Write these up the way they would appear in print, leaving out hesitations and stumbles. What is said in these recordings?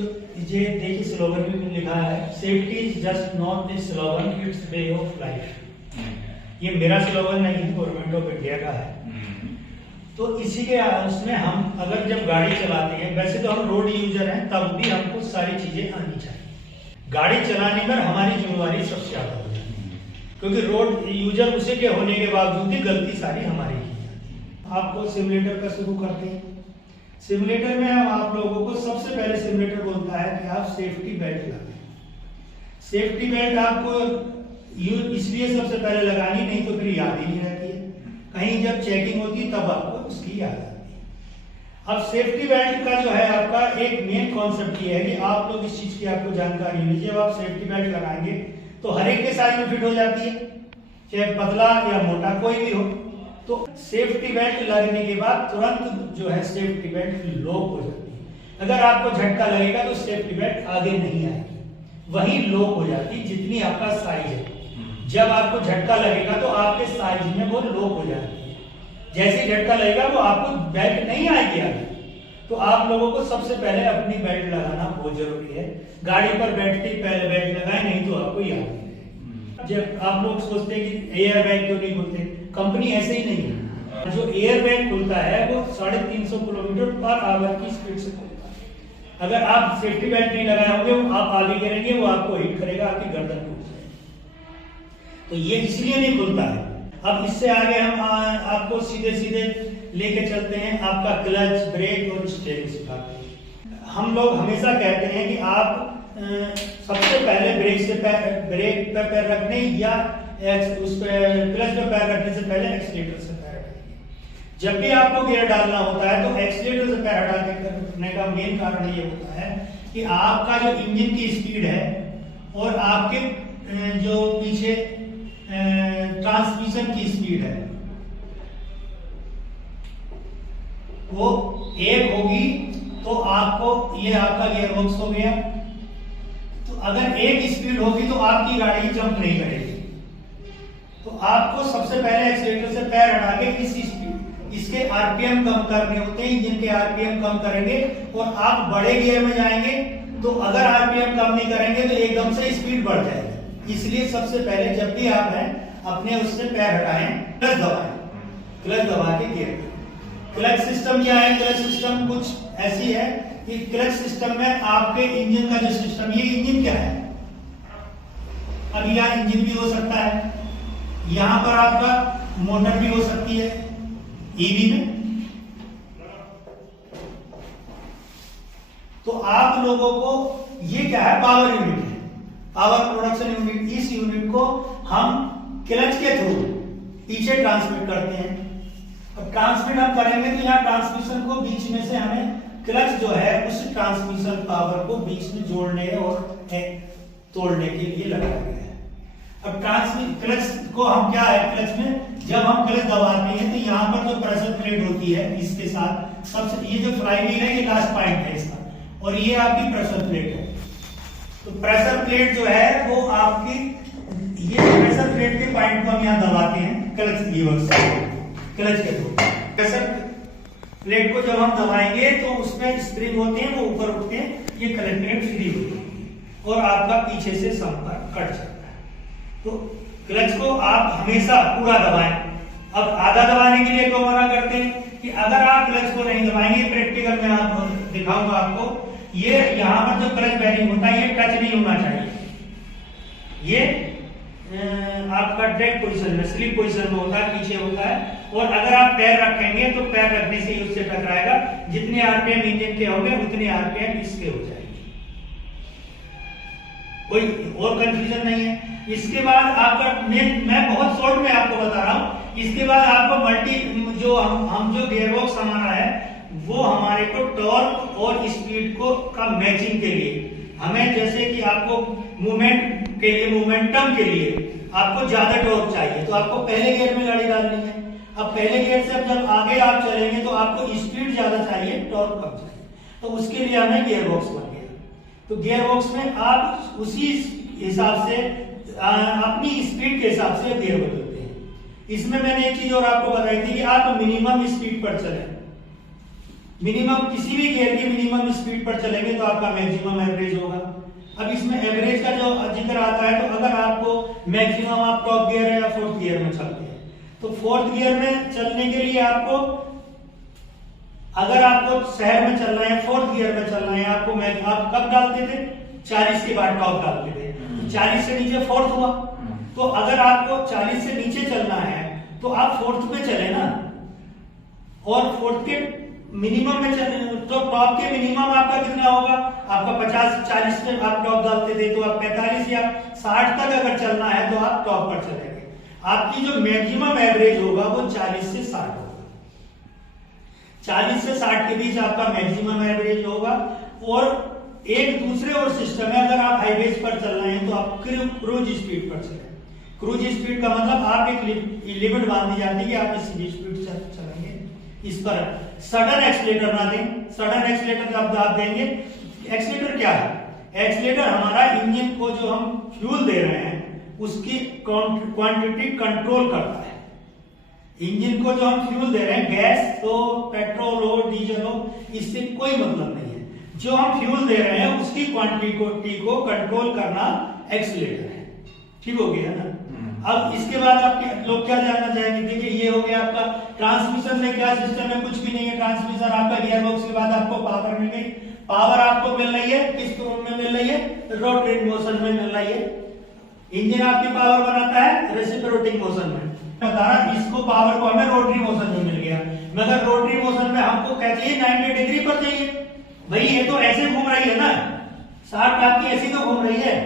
ये देखिए स्लोगन में लिखा है, safety is just not a slogan, it's way of life. ये मेरा स्लोगन नहीं है, गवर्नमेंट ऑफ इंडिया का है। तो इसी के उसमें हम अगर जब गाड़ी चलाते हैं, वैसे तो हम रोड यूजर हैं, तब भी हमको सारी चीजें आनी चाहिए। गाड़ी चलाने पर हमारी जिम्मेवारी सबसे ज्यादा होती है, क्योंकि रोड यूजर उसी के होने के बावजूद भी गलती सारी हमारी की जाती है। आपको सिमुलेटर का शुरू करते हैं। सिमुलेटर में हम आप लोगों को सबसे पहले सिमुलेटर बोलता है कि आप सेफ्टी बेल्ट लगाएं। सेफ्टी बेल्ट आपको इसलिए सबसे पहले लगानी, नहीं तो फिर याद ही नहीं रहती है। कहीं जब चेकिंग होती है तब आपको उसकी याद आती है। अब सेफ्टी बेल्ट का जो है आपका एक मेन कॉन्सेप्ट ये है कि आप लोग इस चीज की आपको जानकारी होनी चाहिए। जब आप सेफ्टी बेल्ट लगाएंगे तो हर एक के साइज में फिट हो जाती है, चाहे पतला या मोटा कोई भी हो। तो सेफ्टी बेल्ट लगने के बाद तुरंत जो है सेफ्टी बेल्ट लॉक हो जाती है। अगर आपको झटका लगेगा तो सेफ्टी बेल्ट आगे नहीं आएगी, वही लॉक हो जाती है जितनी आपका साइज है। जब आपको झटका लगेगा तो आपके साइज में वो लॉक हो जाती है। जैसे झटका लगेगा वो आपको बेल्ट नहीं आएगी आगे। तो आप लोगों को सबसे पहले अपनी बेल्ट लगाना बहुत जरूरी है। गाड़ी पर बैठते ही पहले बेल्ट लगाए, नहीं तो आपको याद नहीं रहेगा। जब आप लोग सोचते हैं कि एयर बैग क्यों नहीं खुलते, कंपनी ऐसे ही नहीं है। जो एयर बैग खुलता है वो 350 किलोमीटर पर आवर की स्पीड से खुलता है। अगर आप सेफ्टी बेल्ट नहीं लगाए होंगे, आप आगे गिरेंगे, वो आपको हिट करेगा, आपकी गर्दन टूट जाएगी। तो ये इसलिए नहीं खुलता है। अब इससे आगे हम आपको सीधे सीधे लेके चलते हैं, आपका क्लच, ब्रेक और स्टीयरिंग सिखाते हैं। हम लोग हमेशा कहते हैं कि आप सबसे पहले ब्रेक पे पैर रखने या उस पे क्लच पे पैर रखने से पहले एक्सीलरेटर से पैर रखिए। जब भी आपको गियर डालना होता है तो एक्सीलरेटर से पैर हटा के रखने का मेन कारण ये होता है कि आपका जो इंजन की स्पीड है और आपके जो पीछे ट्रांसमिशन की स्पीड है वो एक होगी, तो आपको ये आपका गियर बॉक्स हो गया। तो अगर एक स्पीड होगी तो आपकी गाड़ी जंप नहीं करेगी। तो आपको सबसे पहले एक्सीलरेटर से पैर हटा के इस स्पीड, इसके आरपीएम कम करने होते हैं। इंजन के आरपीएम कम करेंगे और आप बड़े गियर में जाएंगे, तो अगर आरपीएम कम नहीं करेंगे तो एकदम से स्पीड बढ़ जाएगी। इसलिए सबसे पहले जब भी आप हैं अपने उससे पैर हटाएं, क्लच दबाएं, क्लच दबा के गियर। क्लच सिस्टम क्या है? क्लच सिस्टम कुछ ऐसी है कि क्लच सिस्टम में आपके इंजन का जो सिस्टम, ये इंजन क्या है? अब यहाँ इंजन भी हो सकता है, यहां पर आपका मोटर भी हो सकती है ईवी में। तो आप लोगों को ये क्या है? पावर यूनिट है, पावर प्रोडक्शन यूनिट। इस यूनिट को हम क्लच के थ्रू पीछे ट्रांसमिट करते हैं। अब ट्रांसमिट हम करेंगे तो यहाँ ट्रांसमिशन को बीच में से हमें क्लच जो है उस ट्रांसमिशन पावर को बीच में जोड़ने और तोड़ने के लिए लगाया गया है। अब क्लच को हम क्या है, क्लच में जब हम क्लच दबाते हैं तो यहाँ पर जो प्रेशर प्लेट होती है इसके साथ सबसे, ये जो फ्लाई व्हील है ये लास्ट पॉइंट है इसका, और ये आपकी प्रेशर प्लेट है। तो प्रेशर प्लेट जो है वो आपकी, ये प्रेशर प्लेट के पॉइंट को हम यहाँ दबाते हैं क्लच लीवर से, क्लच के थ्रू। प्रेशर प्लेट को जब हम दबाएंगे तो उसमें स्प्रिंग होते हैं, वो ऊपर उठते हैं, ये क्लच प्लेट फ्री होती है और आपका पीछे से संपर्क कट जाता है। तो क्लच को आप हमेशा पूरा दबाएं। अब आधा दबाने के लिए क्यों मना करते हैं कि अगर आप क्लच को नहीं दबाएंगे, प्रैक्टिकल में आप दिखाऊंगा आपको, ये यहाँ पर जो क्लच बेरिंग होता है ये टच नहीं होना चाहिए। ये आपका डेड पोजीशन में, स्लीप पोजीशन में होता है, पीछे होता है। और अगर आप पैर रखेंगे तो पैर रखने से ही उससे टकराएगा। जितने आरपीएम इंजन के होंगे उतने आरपीएम इसके हो जाएंगे। कोई और कंफ्यूजन नहीं है। इसके बाद आपका मैं बहुत शॉर्ट में आपको बता रहा हूं। इसके बाद आपको मल्टी जो हम जो गियरबॉक्स हमारा है वो हमारे को टॉर्क और स्पीड को का मैचिंग के लिए, हमें जैसे कि आपको मूवमेंट के लिए, मोमेंटम के लिए आपको ज्यादा टॉर्क चाहिए तो आपको पहले गियर में गाड़ी डालनी है। अब पहले गियर से जब आगे आप चलेंगे तो आपको स्पीड ज्यादा चाहिए, टॉर्क कम चाहिए। तो उसके लिए हमें गियर बॉक्स बन गया। तो गियर बॉक्स में आप उसी हिसाब से अपनी स्पीड के हिसाब से गियर बदलते हैं। इसमें मैंने एक चीज और आपको बताई थी कि आप मिनिमम स्पीड पर चलें। मिनिमम किसी भी गियर की मिनिमम स्पीड पर चलेंगे तो आपका मैक्सिमम एवरेज होगा। अब इसमें एवरेज का जो जिक्र आता है, तो अगर आपको मैक्सिमम आप टॉप गियर या फोर्थ गियर में चलते हैं, तो फोर्थ गियर में चलने के लिए आपको, अगर आपको शहर में चलना है, फोर्थ गियर में चलना है, आपको आप कब डालते थे? 40 के बाद टॉप डालते थे, तो 40 से नीचे फोर्थ हुआ। तो अगर आपको 40 से नीचे चलना है तो आप फोर्थ में चले ना, और फोर्थ के मिनिमम में चले तो टॉप के मिनिमम आपका कितना होगा? आपका 50-40 में आप टॉप डालते थे, तो आप 45 या 60 तक अगर चलना है तो आप टॉप पर चलेंगे। आपकी जो मैक्सिमम एवरेज होगा वो 40 से 60 होगा। 40 से 60 के बीच आपका मैक्सिमम एवरेज होगा। और एक दूसरे और सिस्टम है, अगर आप हाईवेज पर चल रहे हैं तो आप क्रूज स्पीड पर चलें। क्रूज स्पीड का मतलब आप एक लिमिट बांधी जाती है कि आप इस स्पीड से चलेंगे, इस पर सडन एक्सीलेटर ना दें। सडन एक्सीलेटर जब आप देंगे, एक्सीलेटर क्या है? एक्सीलेटर हमारा इंजन को जो हम फ्यूल दे रहे हैं उसकी क्वांटिटी कंट्रोल करता है। इंजन को जो हम फ्यूल दे रहे हैं, गैस हो, पेट्रोल हो, डीजल हो, इससे कोई मतलब नहीं है। जो हम फ्यूल दे रहे हैं उसकी क्वांटिटी को कंट्रोल करना एक्सीलेटर है। ठीक हो गया ना? अब इसके बाद आपके लोग क्या जानना चाहेंगे? देखिए ये हो गया आपका ट्रांसमिशन में क्या सिस्टम है? कुछ भी नहीं है। ट्रांसमिशन आपका गियर बॉक्स के बाद आपको पावर मिल गई। पावर आपको मिल रही है किस फॉर्म में मिल रही है? रोटरी मोशन में मिल रही है। इंजन आपकी पावर बनाता है रेसिप्रोकेटिंग मोशन में। बताना इसको पावर को हमें रोटरी मोशन में मिल गया, मगर रोटरी मोशन में हमको क्या चाहिए? 90 डिग्री पर चाहिए। भाई ये तो ऐसे घूम रही है ना, 60 आपकी ऐसी तो घूम रही है,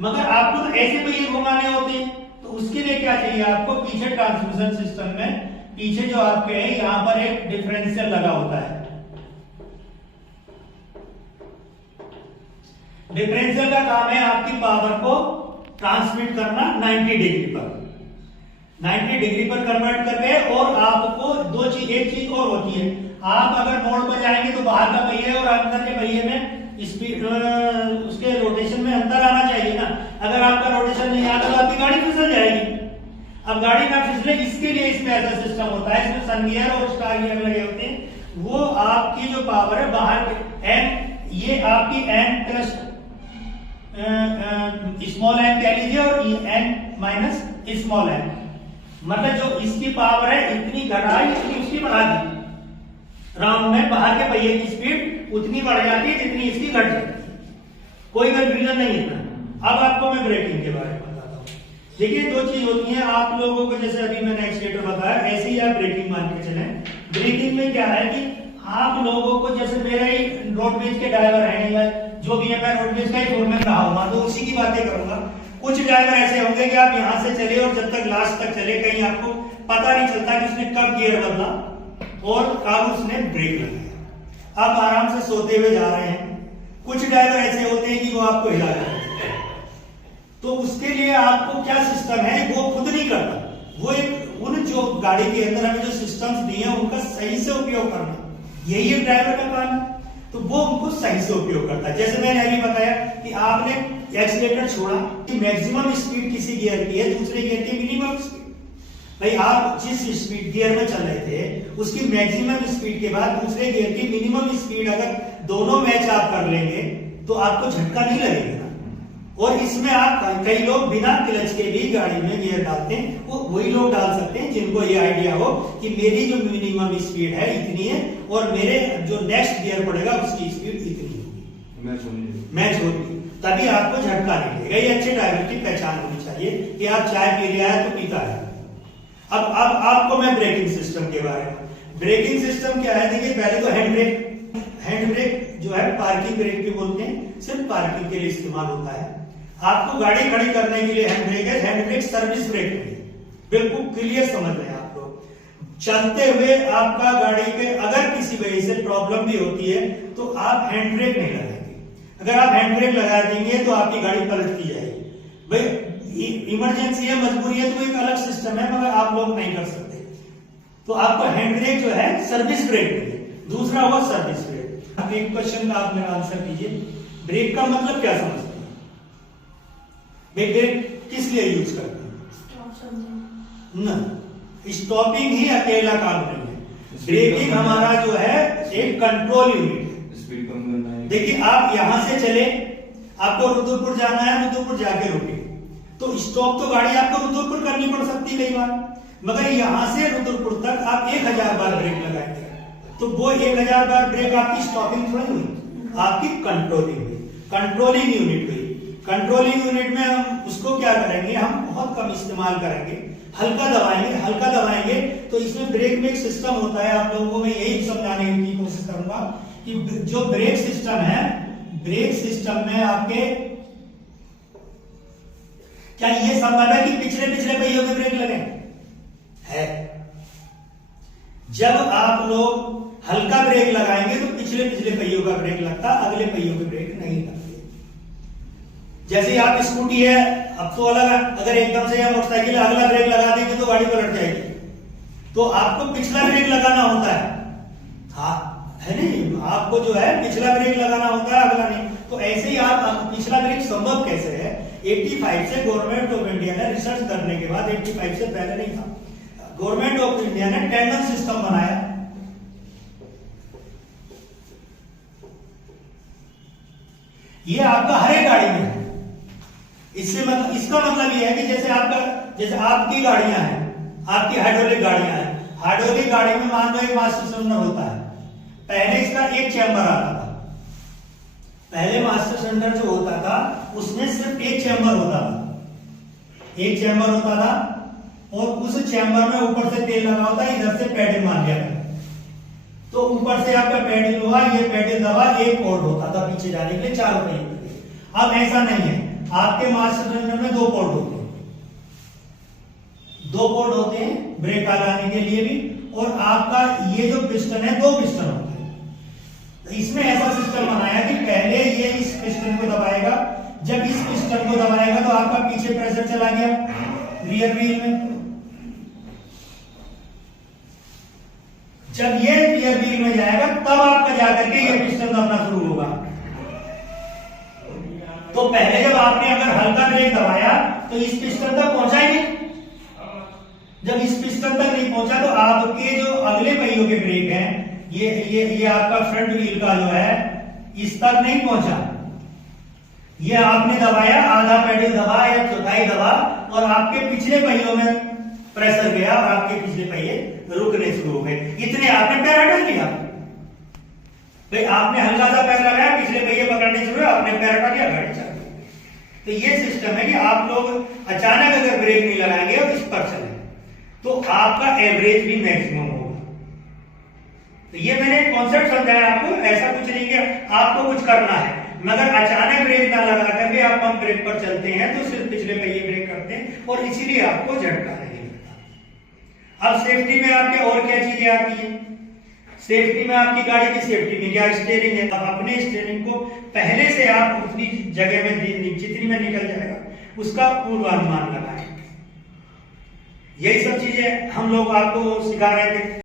मगर आपको तो ऐसे भी ये घुमाने होते हैं। तो उसके लिए क्या चाहिए आपको? पीछे ट्रांसमिशन सिस्टम में पीछे जो आपके है यहां पर एक डिफरेंशियल लगा होता है। डिफरेंशियल का काम है आपकी पावर को ट्रांसमिट करना 90 डिग्री पर, 90 डिग्री पर कन्वर्ट करके। और आपको एक चीज और होती है, आप अगर मोड़ पर जाएंगे तो बाहर का पहिए और अंदर के पहिए में स्पीड, उसके रोटेशन में अंतर आना चाहिए ना। अगर आपका रोटेशन नहीं आएगा तो आपकी गाड़ी फिसल जाएगी। अब गाड़ी ना फिसले इसके लिए इसमें ऐसा सिस्टम होता है, इसमें सन गियर और स्टार गियर लगे होते हैं। वो आपकी जो पावर है बाहर एन, ये आपकी एन प्लस स्मॉल एन कह लीजिए और एन माइनस स्मॉल एन, मतलब जो इसकी पावर है इतनी घटाई इतनी उसकी बढ़ा दी। राउंड में बाहर के पहिए की स्पीड उतनी बढ़ जाती है जितनी इसकी घट जाती है। कोई कंफ्यूजन नहीं है ना। अब आपको मैं ब्रेकिंग के बारे में बताता हूँ। देखिए दो चीज होती है आप लोगों को, जैसे अभी मैंने एक्सीलेटर बताया ऐसे ही आप ब्रेकिंग मान के चले। ब्रेकिंग में क्या है कि आप लोगों को, जैसे मेरे ही रोडवेज के ड्राइवर हैं या जो भी है, मैं रोडवेज का ही फोरमैन रहा हूँ तो उसी की बातें करूंगा। कुछ ड्राइवर ऐसे होंगे कि आप यहां से चले और जब तक लास्ट तक चले कहीं आपको पता नहीं चलता कि उसने कब गियर बदला और कब उसने ब्रेक लगाया। आप आराम से सोते हुए जा रहे हैं। कुछ ड्राइवर ऐसे होते हैं कि वो आपको हिला रहे हैं, तो उसके लिए आपको क्या सिस्टम है वो खुद नहीं करता। वो एक उन जो गाड़ी के अंदर हमें जो सिस्टम्स दिए हैं उनका सही से उपयोग करना, यही एक ड्राइवर का काम है। तो वो उनको सही से उपयोग करता है। जैसे मैंने अभी बताया कि आपने एक्सीलेटर छोड़ा कि मैक्सिमम स्पीड किसी गियर की है, दूसरे गियर की मिनिमम स्पीड। भाई आप जिस स्पीड गियर में चल रहे थे उसकी मैक्सिमम स्पीड के बाद दूसरे गियर की मिनिमम स्पीड अगर दोनों मैच आप कर लेंगे तो आपको झटका नहीं लगेगा ना। और इसमें आप कई लोग बिना क्लच के भी गाड़ी में गियर डालते हैं, वो वही लोग डाल सकते हैं जिनको ये आइडिया हो कि मेरी जो मिनिमम स्पीड है इतनी है और मेरे जो नेक्स्ट गियर पड़ेगा उसकी स्पीड इतनी होगी, मैच होगी, तभी आपको झटका नहीं लगेगा। ये अच्छे ड्राइवर की पहचान होनी चाहिए कि आप चाय पी लिया है तो पीता है। अब आपको मैं ब्रेकिंग सिस्टम के बारे में, ब्रेकिंग सिस्टम क्या है? देखिए पहले तो हैंड ब्रेक जो है पार्किंग ब्रेक भी बोलते हैं, सिर्फ पार्किंग के लिए इस्तेमाल होता है। आपको गाड़ी खड़ी करने के लिए हैंड ब्रेक है, हैंड ब्रेक सर्विस ब्रेक नहीं है। बिल्कुल क्लियर समझ लें आप लोग। चलते हुए आपका गाड़ी के अगर किसी वजह से प्रॉब्लम भी होती है तो आप हैंड ब्रेक नहीं लगाएंगे। अगर आप हैंड ब्रेक लगा देंगे तो आपकी गाड़ी पलटती जाएगी। भाई इमरजेंसी है, मजबूरी है तो एक अलग सिस्टम है, मगर आप लोग नहीं कर सकते। तो आपको हैंड ब्रेक जो है सर्विस ब्रेक नहीं है, दूसरा हुआ सर्विस ब्रेक। अब एक क्वेश्चन का आप मेरा आंसर दीजिए, ब्रेक का मतलब क्या समझते हैं? ब्रेक किस लिए यूज करते हैं? न स्टॉपिंग ही अकेला काम नहीं है। ब्रेकिंग हमारा जो है एक कंट्रोल यूनिट। स्पीड कम करना है। देखिए आप यहां से चले, आपको रुद्रपुर जाना है, रुद्रपुर जाके रुके तो स्टॉप तो गाड़ी आपको रुद्रपुर करनी पड़ सकती है कई बार, मगर यहां से रुद्रपुर तक आप 1000 बार ब्रेक लगाएंगे तो वो 1000 बार ब्रेक आपकी स्टॉपिंग थोड़ी हुई, आपकी कंट्रोलिंग हुई, कंट्रोलिंग यूनिट हुई। कंट्रोलिंग यूनिट में हम उसको क्या करेंगे, हम बहुत कम इस्तेमाल करेंगे, हल्का दबाएंगे, हल्का दबाएंगे तो इसमें ब्रेक में एक सिस्टम होता है। आप लोगों को मैं यही समझाने की कोशिश करूंगा कि जो ब्रेक सिस्टम है, ब्रेक सिस्टम में आपके क्या ये संभव है कि पिछले पहियों के ब्रेक लगे? है। जब आप लोग हल्का ब्रेक लगाएंगे तो पिछले पहियों का ब्रेक लगता, अगले पहियों के ब्रेक नहीं लगते। जैसे आप स्कूटी है, अब तो अलग है, अगर एकदम से या मोटरसाइकिल अगला ब्रेक लगा देंगे तो गाड़ी पलट जाएगी, तो आपको पिछला ब्रेक लगाना होता है। हाँ है नहीं, आपको जो है पिछला ब्रेक लगाना होता है, अगला नहीं। तो ऐसे ही आप पिछला ब्रेक संभव कैसे है? 85 से गवर्नमेंट ऑफ इंडिया ने रिसर्च करने के बाद, 85 से पहले नहीं था, गवर्नमेंट ऑफ इंडिया ने टेंडन सिस्टम बनाया। ये आपका हर एक गाड़ी में है। इससे मतलब, इसका मतलब ये है कि जैसे आपकी गाड़ियां हैं, आपकी हाइड्रोलिक गाड़ियां हैं, हाइड्रोलिक गाड़ी में मान लो एक मास्टर सिलेंडर होता है, पहले इसका एक चैम्बर आता था। पहले मास्टर सिलेंडर जो होता था उसमें सिर्फ एक चैम्बर होता था, एक चैम्बर होता था और उस चैम्बर में ऊपर से तेल लगा होता है, इधर से पैडल मार दिया था तो ऊपर से आपका पैडल हुआ, ये पैडल दबा, एक पोर्ट होता था पीछे जाने के लिए, 4 पहिए के लिए। अब ऐसा नहीं है, आपके मास्टर सिलेंडर में 2 पोर्ट होते हैं, 2 पोर्ट होते हैं ब्रेक लगाने के लिए भी, और आपका ये जो पिस्टन है 2 पिस्टन होते हैं। तो इसमें ऐसा सिस्टम बनाया कि पहले ये इस पिस्टन को दबाएगा, जब इस पिस्टन को दबाएगा तो आपका पीछे प्रेशर चला गया रियर व्हील में, जब ये रियर व्हील में जाएगा तब आपका जाकर के ये पिस्टन दबना शुरू होगा। तो पहले जब आपने अगर हल्का ब्रेक दबाया तो इस पिस्टन तक पहुंचा ही नहीं, जब इस पिस्टन तक नहीं पहुंचा तो आपके जो अगले पहियों के ब्रेक हैं, ये आपका फ्रंट व्हील का जो है इस तक नहीं पहुंचा। ये आपने दबाया, आधा पैडल दबा या चौथाई दबा और आपके पिछले पहियों में प्रेशर गया और आपके पिछले पहिए रुकने शुरू हो गए। इतने आपने पैर हटा लिया भाई, आपने हल्का सा पैर लगाया, पिछले पहिए पकड़ने शुरू हुए, आपने पैर हटा दिया, गाड़ी चल गई। तो ये सिस्टम है कि आप लोग अचानक अगर ब्रेक नहीं लगाएंगे और इस पर चले तो आपका एवरेज भी मैक्सिमम होगा। तो ये मैंने कॉन्सेप्ट समझाया आपको, ऐसा कुछ नहीं कि आपको कुछ करना है, मगर अचानक ब्रेक ना लगा करके आप पंप ब्रेक पर चलते हैं तो सिर्फ पिछले पहिए ब्रेक करते हैं और इसीलिए आपको झटका नहीं लगता। अब सेफ्टी में आपके और क्या चीजें आती है? सेफ्टी में आपकी गाड़ी की सेफ्टी में क्या, स्टीयरिंग है। अब अपने स्टीयरिंग को पहले से आप उतनी जगह में जितनी में निकल जाएगा उसका पूर्वानुमान लगाएं। यही सब चीजें हम लोग आपको सिखा रहे थे।